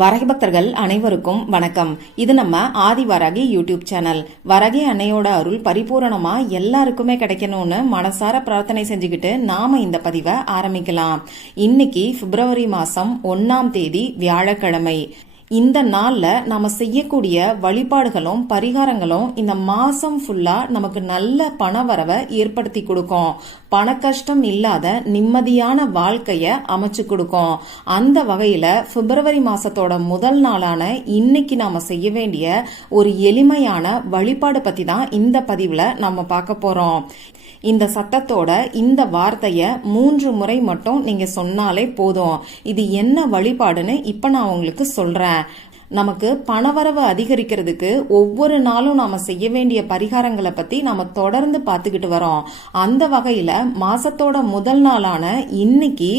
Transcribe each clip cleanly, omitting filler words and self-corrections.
வரகி பக்தர்கள் அனைவருக்கும் வணக்கம். இது நம்ம ஆதி வரகி யூடியூப் சேனல். வரகி அன்னையோட அருள் பரிபூரணமா எல்லாருக்குமே கிடைக்கணும்னு மனசார பிரார்த்தனை செஞ்சுக்கிட்டு நாம இந்த பதிவை ஆரம்பிக்கலாம். இன்னைக்கு பிப்ரவரி மாசம் 1ஆம் தேதி வியாழக்கிழமை. இந்த நாள்ல நாம செய்யக்கூடிய வழிபாடுகளும் பரிகாரங்களும் இந்த மாசம் ஃபுல்லா நமக்கு நல்ல பண வரவை ஏற்படுத்தி கொடுக்கும். பண கஷ்டம் இல்லாத நிம்மதியான வாழ்க்கைய அமைச்சு கொடுக்கும். அந்த வகையில பிப்ரவரி மாசத்தோட முதல் நாளான இன்னைக்கு நாம செய்ய வேண்டிய ஒரு எளிமையான வழிபாடு பத்தி தான் இந்த பதிவுல நாம பார்க்க போறோம். இந்த சத்தத்தோட இந்த வார்த்தைய 3 முறை மட்டும் நீங்க சொன்னாலே போதும். இது என்ன வழிபாடுன்னு இப்ப நான் உங்களுக்கு சொல்றேன். நமக்கு பணவரவு அதிகரிக்கிறதுக்கு ஒவ்வொரு நாளும் நாம செய்ய வேண்டிய பரிகாரங்களை பத்தி நாம தொடர்ந்து பார்த்துக்கிட்டு வரோம். அந்த வகையில மாசத்தோட முதல் நாளான இன்னைக்கு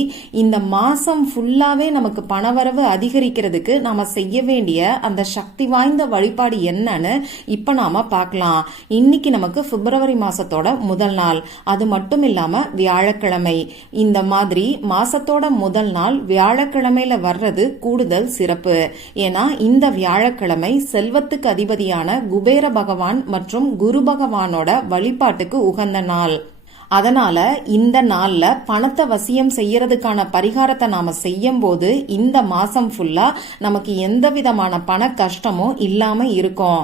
இந்த மாசம் ஃபுல்லாவே நமக்கு பணவரவு அதிகரிக்கிறதுக்கு நாம செய்ய வேண்டிய அந்த சக்தி வாய்ந்த வழிபாடு என்னன்னு இப்ப நாம பார்க்கலாம். இன்னைக்கு நமக்கு பிப்ரவரி மாசத்தோட முதல் நாள். அது மட்டும் இல்லாம வியாழக்கிழமை. இந்த மாதிரி மாசத்தோட முதல் நாள் வியாழக்கிழமையில வர்றது கூடுதல் சிறப்பு. ஏன்னா இந்த வியாழக்கிழமை செல்வத்துக்கு அதிபதியான குபேர பகவான் மற்றும் குரு பகவானோட வழிபாட்டுக்கு உகந்த நாள். அதனால இந்த நாள்ல பணத்தை வசியம் செய்யறதுக்கான பரிகாரத்தை நாம செய்யும் போது இந்த மாசம் ஃபுல்லா நமக்கு எந்த விதமான பண கஷ்டமும் இல்லாம இருக்கும்.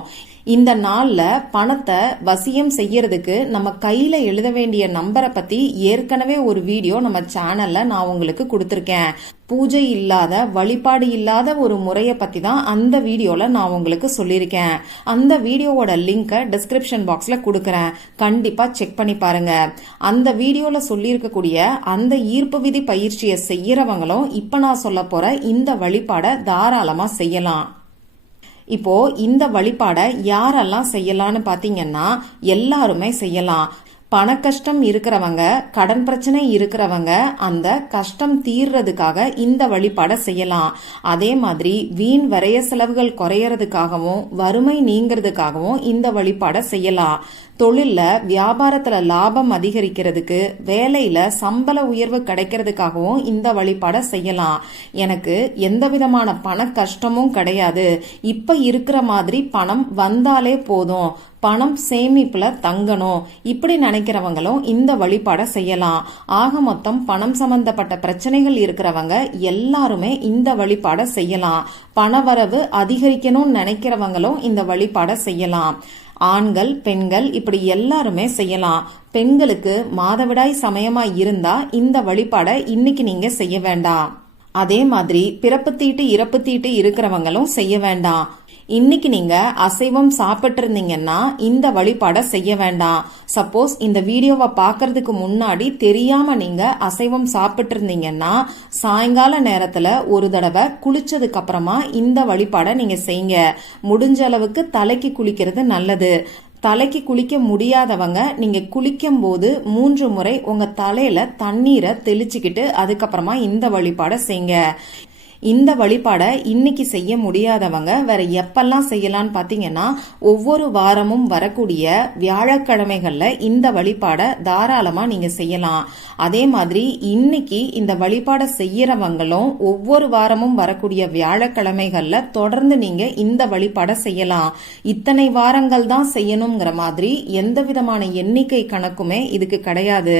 இந்த நாள்ல பணத்தை வசியம் செய்யறதுக்கு நம்ம கையில எழுத வேண்டிய நம்பரை பத்தி ஏற்கனவே ஒரு வீடியோ நம்ம சேனல்ல நான் உங்களுக்கு கொடுத்திருக்கேன். பூஜை இல்லாத வழிபாடு இல்லாத ஒரு முறைய பத்தி தான் அந்த வீடியோல நான் உங்களுக்கு சொல்லியிருக்கேன். அந்த வீடியோவோட லிங்கை டிஸ்கிரிப்ஷன் பாக்ஸ்ல கொடுக்கறேன். கண்டிப்பா செக் பண்ணி பாருங்க. அந்த வீடியோல சொல்லியிருக்கக்கூடிய அந்த ஈர்ப்பு விதி பயிற்சியை செய்யறவங்களும் இப்ப நான் சொல்ல போற இந்த வழிபாட தாராளமா செய்யலாம். இப்போ இந்த வழிபாட யாரெல்லாம் செய்யலாம்னு பாத்தீங்கன்னா எல்லாருமே செய்யலாம். பண கஷ்டம் இருக்கிறவங்க, கடன் பிரச்சனை இருக்கிறவங்க அந்த கஷ்டம் தீர்றதுக்காக இந்த வழிபாட செய்யலாம். அதே மாதிரி வீண் விரய செலவுகள் குறையறதுக்காகவும் வறுமை நீங்கிறதுக்காகவும் இந்த வழிபாட செய்யலாம். தொழில்ல வியாபாரத்துல லாபம் அதிகரிக்கிறதுக்கு, வேலையில சம்பள உயர்வு கிடைக்கிறதுக்காகவும் இந்த வழிபாட செய்யலாம். எனக்கு எந்த விதமான பண கஷ்டமும் கிடையாது, இப்ப இருக்கிற மாதிரி பணம் வந்தாலே போதும், பணம் சேமிப்புல தங்கணும், இப்படி நினைக்கிறவங்களும் இந்த வழிபாட செய்யலாம். ஆக மொத்தம் பணம் சம்பந்தப்பட்ட பிரச்சனைகள் இருக்கிறவங்க எல்லாருமே இந்த வழிபாட செய்யலாம். பணவரவு அதிகரிக்கணும்னு நினைக்கிறவங்களும் இந்த வழிபாட செய்யலாம். ஆண்கள் பெண்கள் இப்படி எல்லாருமே செய்யலாம். பெண்களுக்கு மாதவிடாய் சமயமா இருந்தா இந்த வழிபாட இன்னைக்கு நீங்க செய்ய வேண்டாம். அதே மாதிரி பிறப்பு தீட்டு இறப்பு தீட்டு இருக்கிறவங்களும் செய்ய வேண்டாம். இன்னைக்கு நீங்க அசைவம் சாப்பிட்டு இருந்தீங்கன்னா இந்த வழிபாட செய்ய வேண்டாம். சப்போஸ் இந்த வீடியோவை பாக்குறதுக்கு முன்னாடி தெரியாம நீங்க அசைவம் சாப்பிட்டு இருந்தீங்கன்னா சாயங்கால நேரத்துல ஒரு தடவை குளிச்சதுக்கு அப்புறமா இந்த வழிபாட நீங்க செய்யுங்க. முடிஞ்ச அளவுக்கு தலைக்கு குளிக்கிறது நல்லது. தலைக்கு குளிக்க முடியாதவங்க நீங்க குளிக்கும் போது 3 முறை உங்க தலையில தண்ணீரை தெளிச்சுக்கிட்டு அதுக்கப்புறமா இந்த வழிபாட செய்யுங்க. இந்த வழிபாட இன்னைக்கு செய்ய முடியாதவங்க வேற எப்பெல்லாம் செய்யலாம்னு பாத்தீங்கன்னா ஒவ்வொரு வாரமும் வரக்கூடிய வியாழக்கிழமைகள்ல இந்த வழிபாட தாராளமா நீங்க செய்யலாம். அதே மாதிரி இன்னைக்கு இந்த வழிபாட செய்யறவங்களும் ஒவ்வொரு வாரமும் வரக்கூடிய வியாழக்கிழமைகள்ல தொடர்ந்து நீங்க இந்த வழிபாட செய்யலாம். இத்தனை வாரங்கள் தான் செய்யணுங்கிற மாதிரி எந்த விதமான எண்ணிக்கை கணக்குமே இதுக்கு கிடையாது.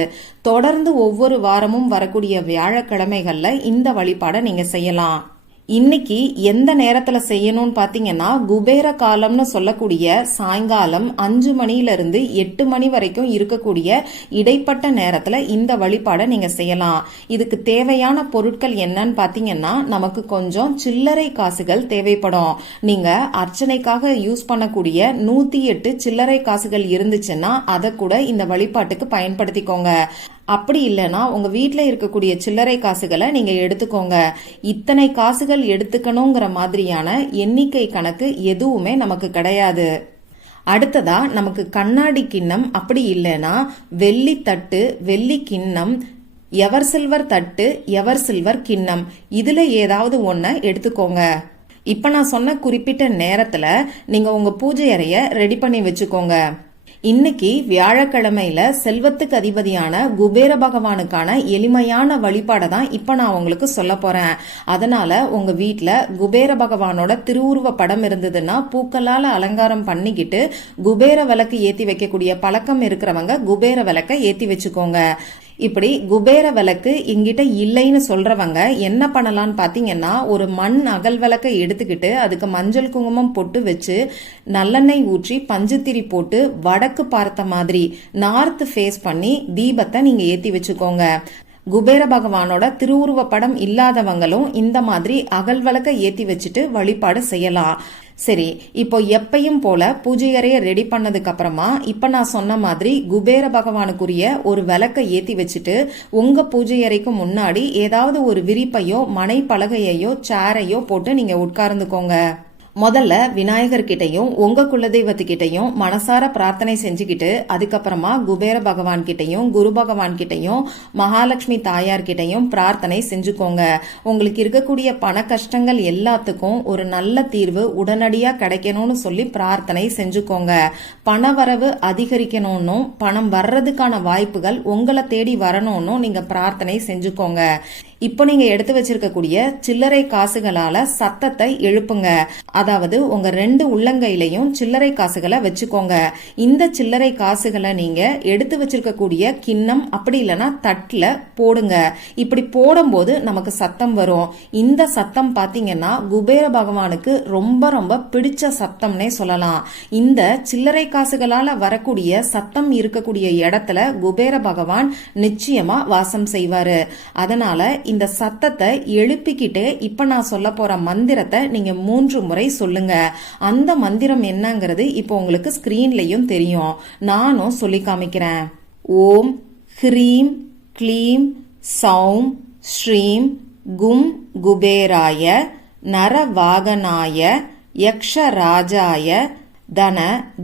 தொடர்ந்து ஒவ்வொரு வாரமும் வரக்கூடிய வியாழக்கிழமைகள்ல இந்த வழிபாட நீங்க செய்யலாம். இன்னைக்கு எந்த நேரத்துல செய்யணும்னு பாத்தீங்கன்னா குபேர காலம்னு சொல்லக்கூடிய சாயங்காலம் 5 மணில இருந்து 8 மணி வரைக்கும் இருக்கக்கூடிய இடைப்பட்ட நேரத்துல இந்த வழிபாட நீங்க செய்யலாம். இதுக்கு தேவையான பொருட்கள் என்னன்னு பாத்தீங்கன்னா நமக்கு கொஞ்சம் சில்லறை காசுகள் தேவைப்படும். நீங்க அர்ச்சனைக்காக யூஸ் பண்ணக்கூடிய 108 சில்லறை காசுகள் இருந்துச்சுன்னா அதை கூட இந்த வழிபாட்டுக்கு பயன்படுத்திக்கோங்க. அப்படி இல்லைன்னா உங்க வீட்டுல இருக்கக்கூடிய சில்லறை காசுகளை நீங்க எடுத்துக்கோங்க. இத்தனை காசுகள் எடுத்துக்கணுங்கிற மாதிரியான எண்ணிக்கை கணக்கு எதுவுமே நமக்கு கிடையாது. அடுத்ததா நமக்கு கண்ணாடி கிண்ணம், அப்படி இல்லைன்னா வெள்ளி தட்டு, வெள்ளி கிண்ணம், எவர் சில்வர் தட்டு, எவர் சில்வர் கிண்ணம், இதுல ஏதாவது ஒன்ன எடுத்துக்கோங்க. இப்ப நான் சொன்ன குறிப்பிட்ட நேரத்துல நீங்க உங்க பூஜை அறைய ரெடி பண்ணி வச்சுக்கோங்க. இன்னைக்கு வியாழக்கிழமையில செல்வத்துக்கு அதிபதியான குபேர பகவானுக்கான எளிமையான வழிபாடை தான் இப்ப நான் உங்களுக்கு சொல்ல போறேன். அதனால உங்க வீட்ல குபேர பகவானோட திருவுருவ படம் இருந்ததுன்னா பூக்களால அலங்காரம் பண்ணிக்கிட்டு குபேர விளக்கு ஏத்தி வைக்கக்கூடிய பழக்கம் இருக்கிறவங்க குபேர விளக்க ஏத்தி வச்சுக்கோங்க. இப்படி குபேர விளக்கு எங்கிட்ட இல்லைன்னு சொல்றவங்க என்ன பண்ணலாம்னு பாத்தீங்கன்னா, ஒரு மண் அகல் விளக்கை எடுத்துக்கிட்டு அதுக்கு மஞ்சள் குங்குமம் பொட்டு வச்சு நல்லெண்ணெய் ஊற்றி பஞ்சுத்திரி போட்டு வடக்கு பார்த்த மாதிரி நார்த் ஃபேஸ் பண்ணி தீபத்தை நீங்க ஏத்தி வச்சுக்கோங்க. குபேர பகவானோட திருவுருவ படம் இல்லாதவங்களும் இந்த மாதிரி அகல் விளக்க ஏத்தி வச்சுட்டு வழிபாடு செய்யலாம். சரி, இப்போ எப்பயும் போல பூஜை அறைய ரெடி பண்ணதுக்கு அப்புறமா இப்ப நான் சொன்ன மாதிரி குபேர பகவானுக்குரிய ஒரு விளக்க ஏத்தி வச்சுட்டு உங்க பூஜை அறைக்கு முன்னாடி ஏதாவது ஒரு விரிப்பையோ மனை பலகையோ சேரையோ போட்டு நீங்க உட்கார்ந்துக்கோங்க. முதல்ல விநாயகர்கிட்டையும் உங்க குலதெய்வத்துக்கிட்டையும் மனசார பிரார்த்தனை செஞ்சுக்கிட்டு அதுக்கப்புறமா குபேர பகவான் கிட்டையும் குரு பகவான் கிட்டையும் மகாலட்சுமி தாயார் கிட்டையும் பிரார்த்தனை செஞ்சுக்கோங்க. உங்களுக்கு இருக்கக்கூடிய பண கஷ்டங்கள் எல்லாத்துக்கும் ஒரு நல்ல தீர்வு உடனடியா கிடைக்கணும்னு சொல்லி பிரார்த்தனை செஞ்சுக்கோங்க. பண வரவு அதிகரிக்கணும்னும் பணம் வர்றதுக்கான வாய்ப்புகள் உங்களை தேடி வரணும்னு நீங்க பிரார்த்தனை செஞ்சுக்கோங்க. இப்போ நீங்க எடுத்து வச்சிருக்கக்கூடிய சில்லறை காசுகளால சத்தத்தை எழுப்புங்க. அதாவது உங்க 2 உள்ளங்கையிலையும் சில்லறை காசுகளை வச்சுக்கோங்க. இந்த சில்லறை காசுகளை நீங்க எடுத்து வச்சிருக்கக்கூடிய கிண்ணம் அப்படி இல்லைன்னா தட்டுல போடுங்க. இப்படி போடும்போது நமக்கு சத்தம் வரும். இந்த சத்தம் பாத்தீங்கன்னா குபேர பகவானுக்கு ரொம்ப ரொம்ப பிடிச்ச சத்தம்னே சொல்லலாம். இந்த சில்லறை காசுகளால வரக்கூடிய சத்தம் இருக்கக்கூடிய இடத்துல குபேர பகவான் நிச்சயமா வாசம் செய்வாரு. அதனால இந்த சத்தத்தை எழுப்பிக்கிட்டே இப்ப நான் சொல்ல போற மந்திரத்தை நீங்க 3 முறை சொல்லுங்க. அந்த மந்திரம் என்னங்கிறது இப்போ உங்களுக்கு ஸ்கிரீன்லயும் தெரியும். நானும் சொல்லி காமிக்கிறேன். ஓம் ஹ்ரீம் க்ளீம் சௌம் ஸ்ரீம் கும் குபேராய நரவாகனாய யக்ஷராஜாய தன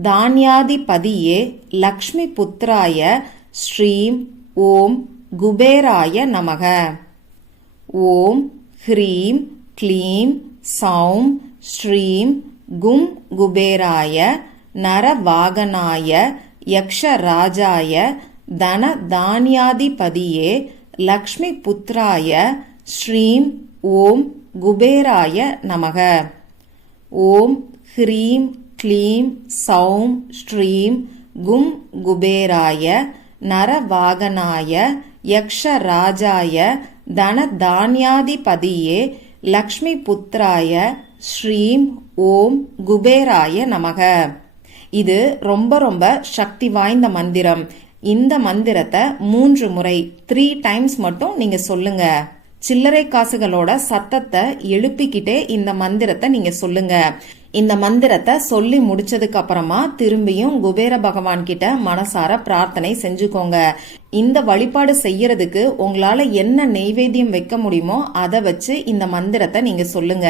தான்யாதிபதியே லக்ஷ்மி புத்ராய ஸ்ரீம் ஓம் குபேராய நமக. ஓம் ஹ்ரீம் க்ளீம் சௌம் ஸ்ரீம் கும் குபேராய நரவாகனாய யக்ஷராஜாய தன தான்யாதிபதியே லக்ஷ்மி புத்ராய ஸ்ரீம் ஓம் குபேராய நமக. ஓம் ஹ்ரீம் க்ளீம் சௌம் ஸ்ரீம் கும் குபேராய நரவாகனாய யக்ஷராஜாய தன தான்யாதிபதியே லக்ஷ்மி புத்ராய ஸ்ரீம் ஓம் குபேராய நமக. இது ரொம்ப ரொம்ப சக்தி வாய்ந்த மந்திரம். இந்த மந்திரத்தை 3 முறை 3 டைம்ஸ் மட்டும் நீங்க சொல்லுங்க. சில்லறை காசுகளோட சத்தத்தை எழுப்பிக்கிட்டே இந்த மந்திரத்தை நீங்க சொல்லுங்க. இந்த மந்திரத்தை சொல்லி முடிச்சதுக்கு அப்புறமா திரும்பியும் குபேர பகவான் கிட்ட மனசார பிரார்த்தனை செஞ்சுக்கோங்க. இந்த வழிபாடு செய்யறதுக்கு உங்களால என்ன நெய்வேத்தியம் வைக்க முடியுமோ அதை வச்சு இந்த மந்திரத்தை நீங்க சொல்லுங்க.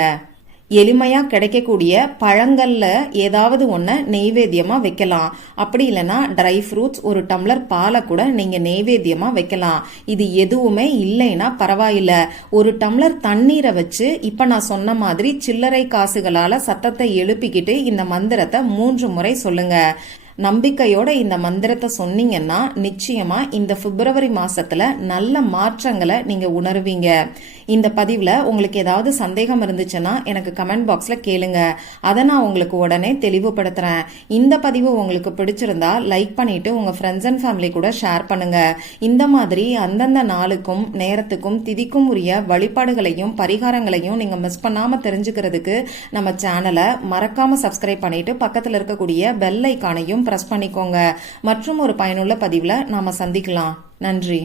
எளிமையா கிடைக்கக்கூடிய பழங்கள்ல ஏதாவது ஒன்ன நெய்வேத்தியமா வைக்கலாம். அப்படி இல்லைன்னா ட்ரை ஃப்ரூட்ஸ், ஒரு டம்ளர் பாலை கூட நீங்க நெய்வேத்தியமா வைக்கலாம். இது எதுவுமே இல்லைன்னா பரவாயில்ல. ஒரு டம்ளர் தண்ணீரை வச்சு இப்ப நான் சொன்ன மாதிரி சில்லறை காசுகளால சத்தத்தை எழுப்பிக்கிட்டு இந்த மந்திரத்தை 3 முறை சொல்லுங்க. நம்பிக்கையோட இந்த மந்திரத்தை சொன்னீங்கன்னா நிச்சயமா இந்த பிப்ரவரி மாசத்துல நல்ல மாற்றங்களை நீங்க உணர்வீங்க. இந்த பதிவுல உங்களுக்கு ஏதாவது சந்தேகம் இருந்துச்சுன்னா எனக்கு கமெண்ட் பாக்ஸ்ல கேளுங்க. அதை நான் உங்களுக்கு உடனே தெளிவுபடுத்துறேன். இந்த பதிவு உங்களுக்கு பிடிச்சிருந்தா லைக் பண்ணிட்டு உங்க ஃப்ரெண்ட்ஸ் அண்ட் ஃபேமிலி கூட ஷேர் பண்ணுங்க. இந்த மாதிரி அந்தந்த நாளுக்கும் நேரத்துக்கும் திதிக்கும் உரிய வழிபாடுகளையும் பரிகாரங்களையும் நீங்க மிஸ் பண்ணாம தெரிஞ்சுக்கிறதுக்கு நம்ம சேனலை மறக்காம சப்ஸ்கிரைப் பண்ணிட்டு பக்கத்துல இருக்கக்கூடிய பெல் ஐகானையும் பிரஸ் பண்ணிக்கோங்க. மற்றும் ஒரு பயனுள்ள பதிவுல நாம சந்திக்கலாம். நன்றி.